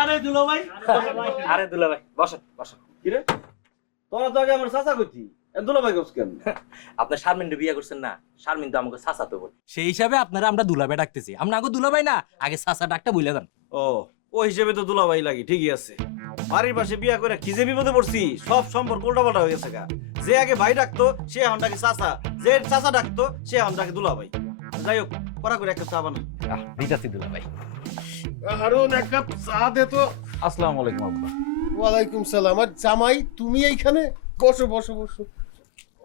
আরে দুলাভাই আরে দুলাভাই বসেন বসেন। কি রে তোরা তো আগে আমার চাচা কইতি দুলাভাই কইছ কেন? আপনি শারমিনকে বিয়ে করছেন না, শারমিন তো আমাকে চাচা তো বলে, সেই হিসাবে আপনারা আমরা দুলাভাই ডাকতেছি। আমরা আগে দুলাভাই না, আগে চাচা ডাকটা বুঝলে দেন। ও ওই হিসেবে তো দুলাভাই লাগি, ঠিকই আছে। বাড়ির পাশে বিয়া করে কি যে বিপদে পড়ছি, সব সম্পর্ক উল্টাপাল্টা হয়ে গেছে গা। যে আগে ভাই ডাকতো সে এখন ডাকে চাচা, যে চাচা ডাকতো সে এখন ডাকে দুলাভাই। যাই হোক কড়া করে একটা চা বানা। দিতাছি দুলাভাই। হারুন এক কাপ চা দে তো। আসসালামু আলাইকুম আব্বা। ওয়ালাইকুম সালাম। আর জামাই তুমি এইখানে? বসো বসো বসো।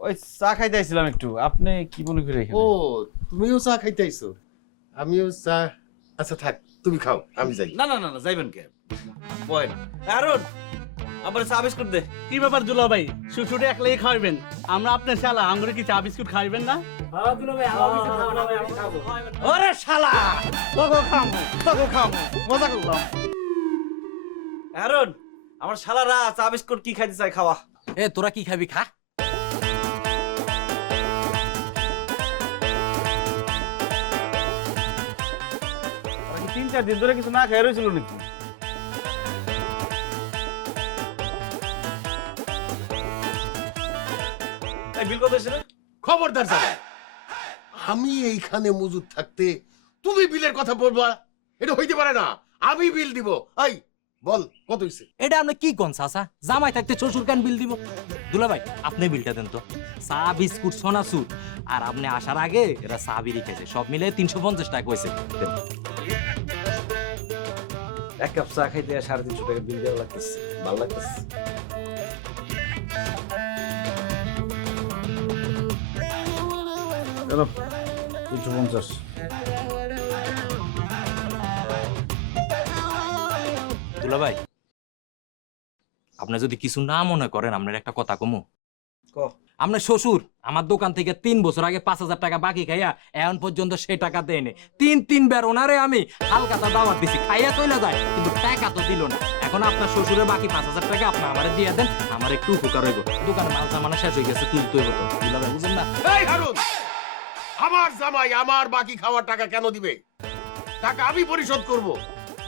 ওই চা খাইতে আইছিলাম একটু, আপনি কি মনে করে এখানে? ও তুমিও চা খাইতে আইছো? আমিও চা। আচ্ছা থাক, তুমি খাও, আমি যাই। না না না না যাইবেন কে? বয়েন আরুন আমার চা বিস্কুট দে। কি ব্যাপার দুলাভাই, শ্বশুরে একলাই খাওয়াবেন? আমরা আপনার শালা, আমরা কি চা বিস্কুট খাইবেন না? ওরে শালা তোকে খামু মজা করলাম। আরুন আমার শালারা চা বিস্কুট কি খাইতে চাই খাওয়া। এ তোরা কি খাবি খা। 3-4 দিন ধরে কিছু না খেয়ে রয়েছিল নাকি? এই বিল কত এসে? খবরদার জামাই, আমি এইখানে মজুদ থাকতে তুমি বিলের কথা বলবা? এটা হইতে পারে না। আমি বিল দিব। এই বল কত হইছে? এটা আপনি কি কোন চাচা? জামাই থাকতে শ্বশুর কান বিল দিব? দুলাভাই আপনি বিলটা দেন তো। চা বিস্কুট সোনাসুর আর আপনি আসার আগে এরা চা বিড়ি খেয়েছে, সব মিলে 350 টাকা হয়েছে। এক কাপ চা খাইতে 350 টাকা বিল দেওয়া লাগতেছে, ভালো লাগতেছে। চলো 350। দুলাভাই আপনি যদি কিছু না মনে করেন, আপনার একটা কথা কমু। আপনার শ্বশুর আমার দোকান থেকে 3 বছর আগে 5000 টাকা বাকি খাইয়া এখন পর্যন্ত সে টাকা দেয়নি। 3 বার ওনারে আমি হালকাতা দাওয়াত দিছি, খাইয়া চলে যায়, কিন্তু টাকা তো দিল না। এখন আপনার শ্বশুরের বাকি 5000 টাকা আপনি আমারে দিয়ে দেন, আমার একটু উপকার হইব। দোকানে মাল সামানা শেষ হয়ে গেছে, তুলতে হইব তো। দুলাভাই বুঝেন না? এই হারুন, আমার জামাই আমার বাকি খাওয়ার টাকা কেন দিবে? টাকা আমি পরিশোধ করব।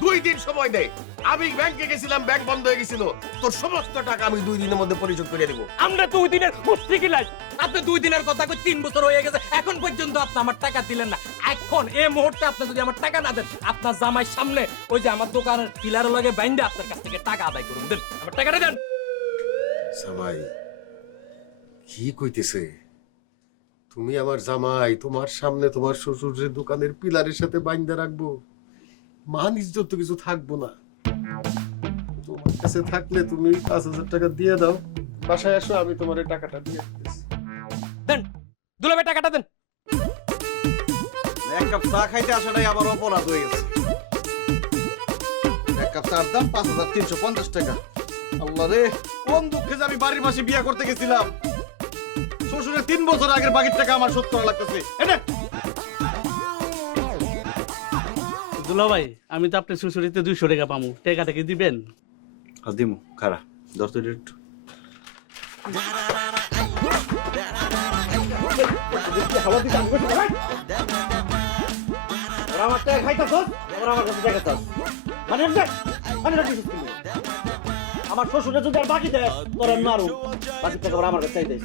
2 দিন সময় দে। আমি ব্যাংকে গেছিলাম, ব্যাংক বন্ধ হয়ে গেছিল। তোর সমস্ত টাকা আমি 2 দিনের মধ্যে পরিশোধ করে দেব। আমরা 2 দিনের মুশকিল আছে। আপনি 2 দিনের কথা কই, 3 বছর হয়ে গেছে, এখন পর্যন্ত আপনি আমার টাকা দিলেন না। এখন এই মুহূর্তে আপনি যদি আমার টাকা না দেন, আপনার জামাই সামনে ওই যে আমার দোকানের পিলারের লগে বাইন্দা আপনার কাছ থেকে টাকা আদায় করুন। দেন আমার টাকাটা দেন। জামাই কি কইতেছে? তুমি আমার জামাই, তোমার সামনে তোমার শ্বশুরের দোকানের পিলারের সাথে বাইন্দা রাখবো? মান ইজ্জত তো কিছু থাকবো না। তোমার কাছে থাকলে তুমি 5000 টাকা দিয়ে দাও, বাসায় আসো, আমি তোমার এই টাকাটা দিয়ে দিতেছি। দেন দুলাভাই টাকাটা দেন। এক কাপ চা খাইতে আসাটাই আমার অপরাধ হয়ে গেছে। এক কাপ চার দাম 5350 টাকা। আল্লাহ রে, কোন দুঃখে যে আমি বাড়ির পাশে বিয়ে করতে গেছিলাম। শ্বশুরের 3 বছর আগের বাকির টাকা আমার শোধ করা লাগতেছে। এটা দুলাভাই আমি তো আপনার শ্বশুরিতে 200 টাকা পামু, টাকাটা কি দিবেন? দিমু খারা 10 তো একটু আমার শ্বশুরে যদি আর বাকি দেয় তোর মারু, বাকি টাকা আমার কাছে চাইতে।